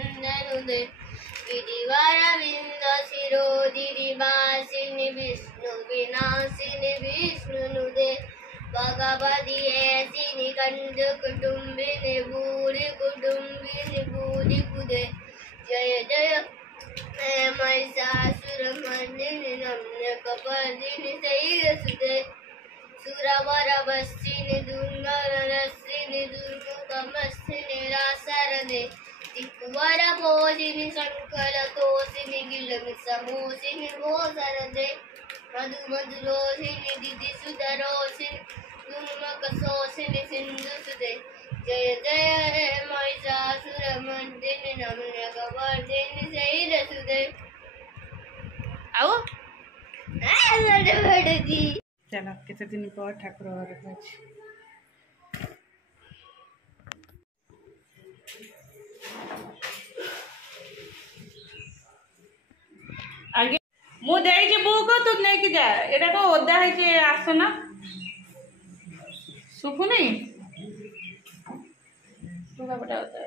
नन्दनुदे गिरिवरविन्द शिरोधिरिवासिनि विष्णु विनाशिनि विष्णुनुदे भगवति ऐसिनि कंद कुटुम्बिनि भूरि कुटुम्बिनि भूरि कुदे जय जय महिषासुरमर्दिनि नम्रकपर्दिनि शैलसुते सुरवरवस्तिनि दुर्गररस्तिनि दुर्मुखमस्तिनि रासरदे त्रिपुवरभोजिनि शङ्करतोषिनि गिलमिषमोषिनि भोसरदे मधुमधुरोषिनि दिदिसुधरोषिनि दुर्मुखशोषिनि सिन्धुसुते जय जय हे महिषासुरमर्दिनि नम्रकपर्दिनि शैलसुते आओ चलो केते दिन पर ठाकुर घर अछि आगे मु देई जे बुक तू नै कि जा एटा को ओदा है जे आसना सुखु नहीं पूरा बड़ा होता है।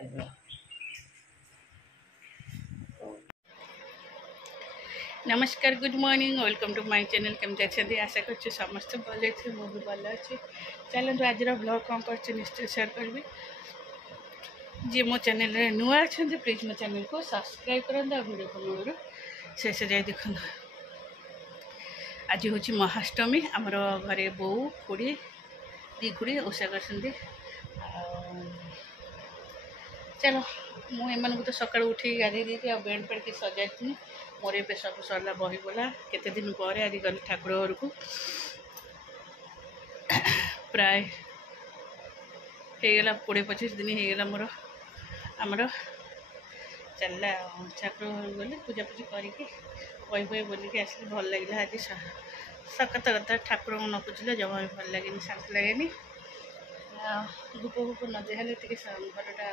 नमस्कार good morning welcome to my channel केमती अच्छे आशा कर समस्त भल अच्छे मु भी भल अच्छे चलते आज ब्लॉग कौन कर निश्चय शेयर करी जी मो चैनल नुआ अच्छा प्लीज मो चैनल को सब्सक्राइब करते वीडियो को मूल शेष जाए देखो आज हूँ महाअष्टमी आमर घरे बो खुड़ी दी खुड़ी ओषा कर चलो मुझे तो सका उठी गाधे दी बेड पेड के सजाई मोर ए सब सरला बही गला केते दिन पर आज गली ठाकुर घर को प्राय होगला 20-25 दिन होगला मोर आमर चलला ठाकुर घर गली पूजा पूजी करके बही बही बोल के आस भल लगे आज सकत कथा ठाकुर न पूजिले जमा भी भल लगे शांति लगे धूप फूप न देहले घरटा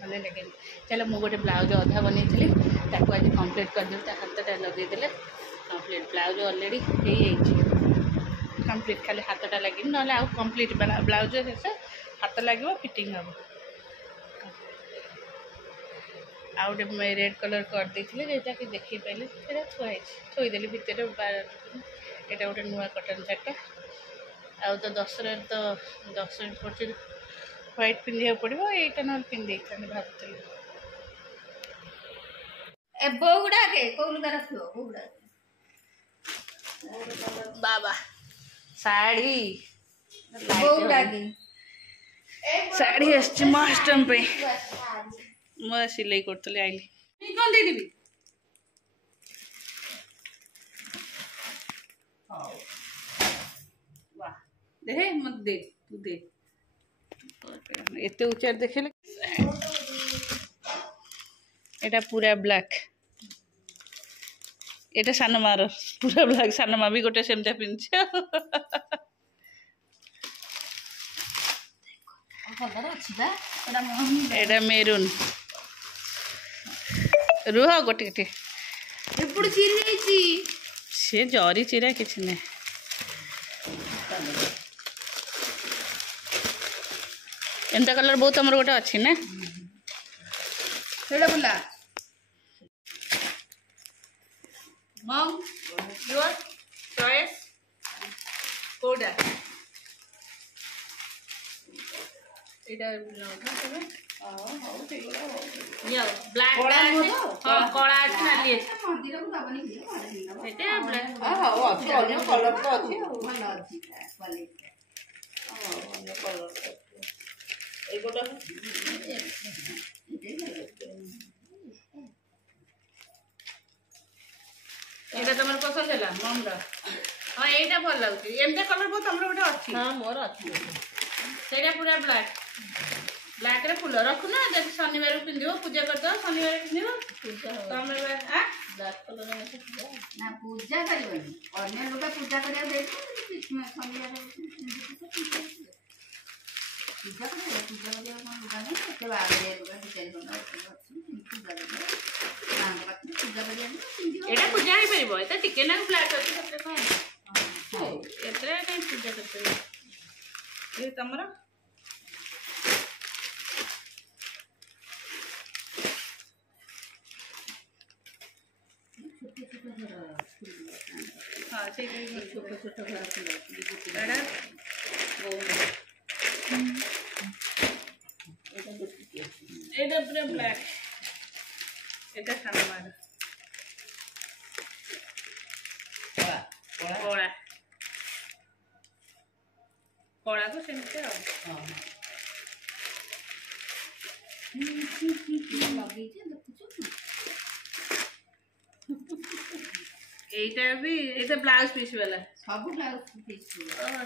भल लगे चलो मुझे गोटे ब्लाउज अधा बनी आज कम्प्लीट करदे हाथटा लगेदे कम्प्लीट ब्लाउज अलरेडी कम्प्लीट खाली हाथटा लगे ना आउ कम्प्लीट ब्लाउज शेष हाथ लगे फिटिंग हम आउ गोटे रेड कलर करदे जेटा कि देखी पारे थुआई थोदेली भितर यहाँ गोटे नुआ कटन शार्टा आउ तो दशहरा तो 10 मिनट पड़े व्हाइट पिंधा पड़ो यहाँ ना पिंधे भावुली बोगुड़ा के कौन रखो बोगुड़ा बाबा साड़ी बोगुड़ा की साड़ी आसची महाअष्टमी पे मैं सिलाई करतली आइली कौन दे देबी वाह दे मत दे तू दे एते ऊंचार देखे एटा पूरा ब्लैक एटा सान मार पूरा ब्लैक सान मा भी गोटे सेमता पिंछ एटा मेरून रुह गोटे गोटे सी जरी चिरा कि ना एमता कलर बहुत आमर गोटे अच्छी ना बोला मम योर चॉइस कोडा एटा यो ब्लैक हां कला अछि ना लिए मंदिर को दबनी एटा ब्लैक हां अछि अन्य कलर तो अछि भल अछि क्वालिटी अन्य कलर एगोटा एटा तमर पसंद हैला ममरा हां एटा भल लागछि एमता कलर बहुत हमर गोटे अछि हां मोर अछि सेटा पूरा ब्लैक ब्लैक रे फुल रखु ना जब शनिवार को पिंदियो पूजा कर दो शनिवार पिंदियो पूजा हो तमे हां ब्लैक कलर में पूजा ना पूजा करबनी अन्य लोग पूजा करिया दे शनिवार पूजा करिया कोन लुगा नहीं एते बागे लुगा डिजाइन बना पूजा करिया पूजा करिया एटा पूजा ही परबो एटा टिके ना ब्लैक अछि सते कोन एतरे नहीं पूजा करते ये तमरा हाँ ସେଇଟା ବି ଛୋଟ ଛୋଟ ଘର ଫୁଲ ଏଟା ଏଇଟା ପୁରା ବ୍ଲାକ୍ ଏଟା ସାନ ମାର କଳା କଳାକୁ ସେମିତି ଆଉ এইটা भी এইটা ব্লাউজ পিস वाला सब ब्लाउज पीस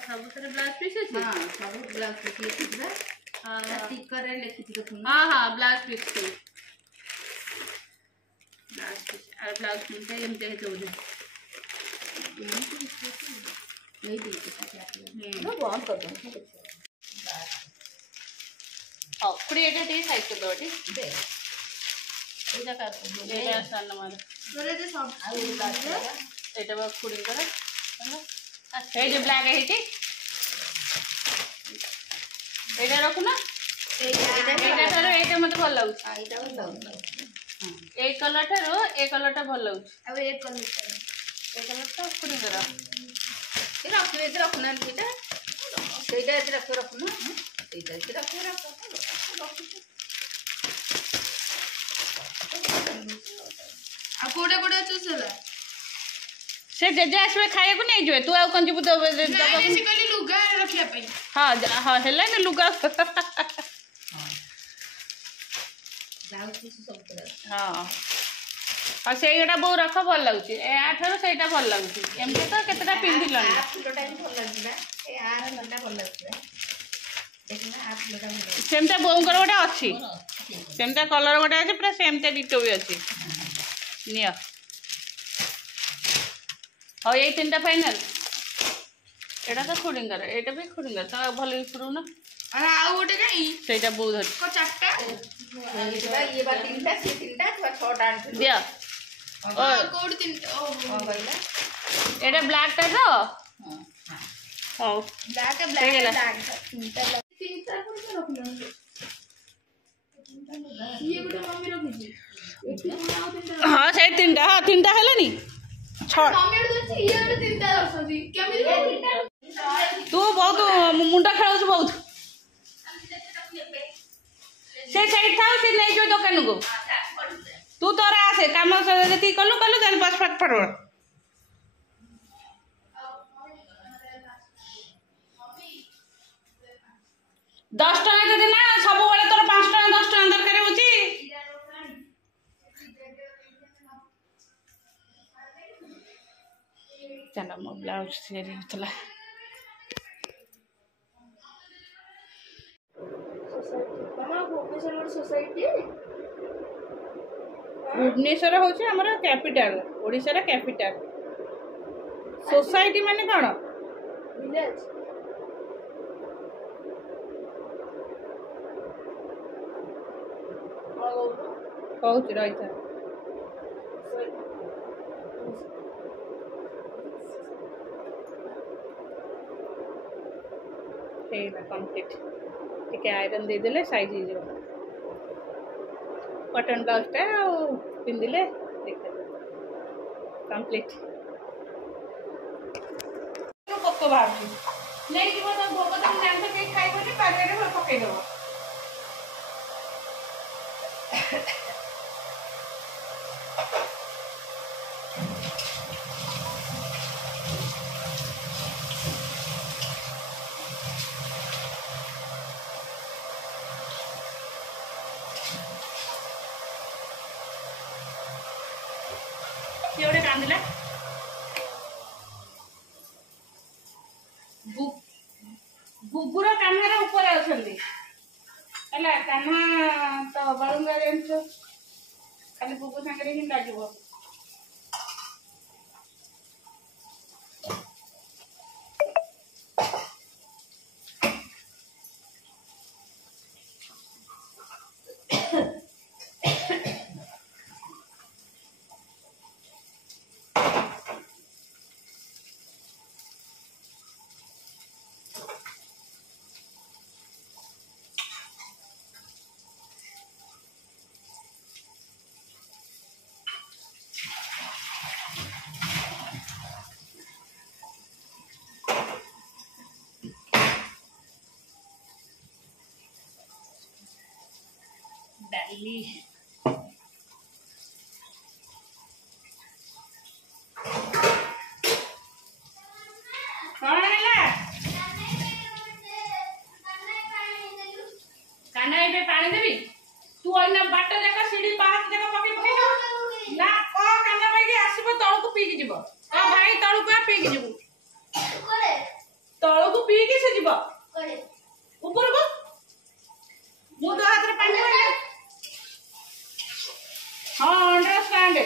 ସବୁଥିରେ ବ୍ଲାଉଜ ପିସ୍ ଅଛି हां सब ब्लाउज पीस पूरा हां स्टिकर रे लिखि देखु हां हां ब्लाउज पिस को ब्लाउज पिस और ब्लाउज पिस है एमते है तो नहीं दी तो बंद कर दो हां पूरी एटा टी साइज कर दो दे एटा कर एटा सन मार तोरे जे सब एटा बा फुडिंग कर ए जे ब्लैक है टी एटा रखु ना एटा थारो एटा मते भल लागु एटा भल लागु ए कलर थारो ए कलर टा भल लागु अब ए कलर तो फुडिंग कर ए रखु ए रखु ना एटा सेटा ए रखु ना एटा ए रखु आ कोडे कोडे चुसला से जेजे आसबे खाए को नहीं जो तू आ कोन जीबु तो नहीं से कली लुगा रखिया पे हां हां हेला ने लुगा जाउ किछ सब तरह हां और सेटा बो रख भल लागुची ए आठरो सेटा भल लागुची एमते तो केतटा पिंदिलनी आ फुलटा भी भल लागला ए आ लटा भल लागला देखना आ फुलटा भल सेमता बोंकर गोटे अछि सेमता कलर गोटे अछि पूरा सेमता डिटो भी अछि निया और ये तीनटा फाइनल एटा तो खुडिंगर एटा भी खुडिंगर तो भल पुरु ना अरे आ गोटे काई सेटा बहुत धर को चारटा ये बा तीनटा से तीनटा तो छटा आन दिया ओ कोड तीनटा ओ कहला एटा ब्लैक टा तो हां ब्लैक तीनटा पर रखना ये गोटे मम्मी रखी हां से तीनटा हेलानी मम्मी तो ये गोटे तीनटा रखी केमिति तू बहुत मुंडा खेलाउछ बहुत से साइड था से नहीं जो दुकान को तू तोरा आसे काम जति कलु कलु देन पास फट फट 10 टका दे ना सब बेले तोर 5 टका 10 टका दरकार होची चला मो ब्लाउज सेरी होतला भुवनेश्वर होची हमर कैपिटल ओडिसा रा कैपिटल सोसाइटी माने कोन विलेज कहूच रही था कंप्लीट टिके आयरन दे देले साइज हो जाओ कॉटन ब्लाउज टा पिंदिले देखा कंप्लीट पक्को भाभी नहीं जीव तो भोग तुम जानते के खाइबनी बारे रे पकई देबो ये ओडे कांदिला गुगुरा कान्हार ऊपर अछंदी हला कान्हा तो बाळुंगा रेंच खाली गुगु संगे ही लागिबो डाली कौन है काना ये पानी देवी तू अइना बाट जाका सीढ़ी पाहाच जाका पके पके ना को काना भाई के आसीबो तळ को पी के जीवो ओ भाई तळ को पी के जीवो कोरे तळ को पी के से जीवो कोरे ऊपर को मु तो हाथ रे पानी पड़े हां अंडरस्टैंड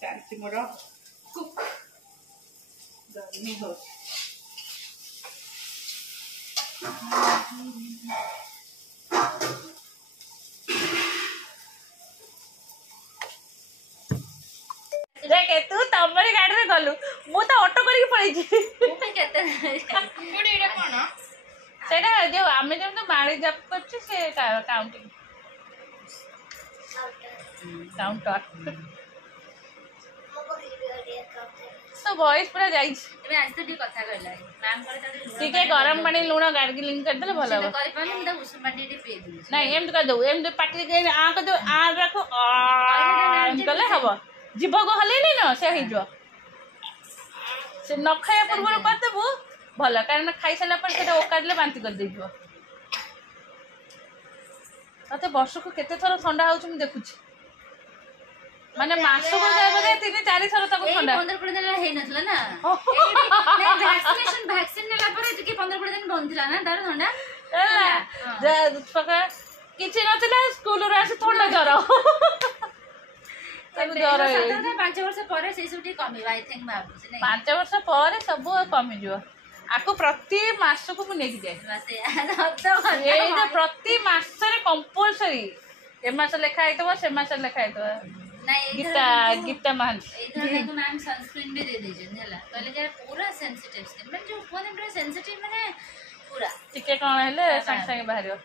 चालती मोर कुक गर्मी हो देखे तू तमरी गाड़ी में गलु मु तो ऑटो करके पळैछि ମୁଁ କେତେ कोडी एटा कोन सेटा जो आमे जे तो मारी जप करछि से काउंटिंग काउंटर तो वॉइस पूरा जाई ଏବେ ଆଜି ତ ଟିକେ କଥା କହିଲା ମ୍ୟାମ୍ କହିଲା ଟିକେ ଗରମ ପାଣି ଲୁଣ ଗାର୍ଗିଲିଂ କରି ଦେଲେ ଭଲ ସେ ହେବ କରି ପାରୁନି ମୁଁ ତା ଉଷୁମ ପାଣି ଟିକେ ପିଇ ଦଉଛି नहीं एम कर दो एम पाटी के आ कर दो आ रखो गले हबो जीव को हलेनी न से ही जो से न खाया पूर्व कर देबो भला कारण खाई साला पर सेटा ओकाडले बांती कर देबो तते वर्ष को केते थर ठंडा होउछ हम देखुछी माने मासो को जाबे 3-4 थर तक ठंडा 15-20 दिन हे नथला ना नहीं वैक्सीन नेला पर ଟିକେ 15-20 दिन बंद थिला ना तार ठंडा जे पका किछि नथिला स्कूल रे आसी ठंडा जर सब जर 5 वर्ष ପରେ ସେଇ ସବୁ ଟିକେ କମିବା आई थिंक भाबुଛି नहीं 5 वर्ष ପରେ सब कमी जिवो आको प्रति मास को मु नेकी जाय ए जे प्रति मास रे कंपल्सरी ए मास लेखा आइतो से मास लेखा आइतो नहीं गीता मान इधर को मैम सनस्क्रीन भी दे दीजिए ହେଲା कहले जे पूरा सेंसिटिव स्किन ମାନେ जो कोन पूरा सेंसिटिव माने पूरा टिके कोन हेले संग संग बाहरियो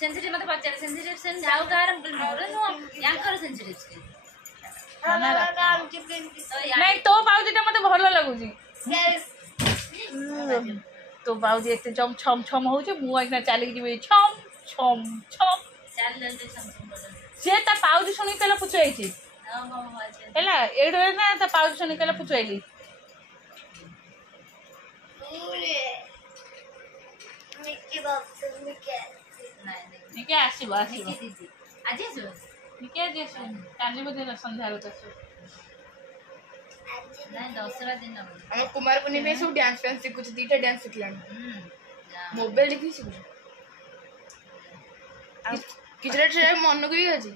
सेंसिटिव मत पचार सेंसिटिव स्किन जाऊ गार मोर नो यांकर सेंसिटिव स्किन नहीं तो बाउजीटा मते भलो लागुजी तो बाउजी एते छम छम छम होउछ मु एकना चाली जीवे छम छम छम चाल जल्दी समझ से ता पाउजी सुनी केला पुछैछि हेला एडो ना ता पाउजी सुनी केला पुछैली मिक्की बाप मिक्की नहीं निके आसीबो आसीबो दीदी आज जो निके जेसु काली बजे संध्या रो तसु नहीं दसरा दिन हम कुमार पूर्णिमा सब डांस डांस सिखुछ दीटा डांस सिखलानी मोबाइल देखि सिखुछ किचरा ट्रे मन को भी अछि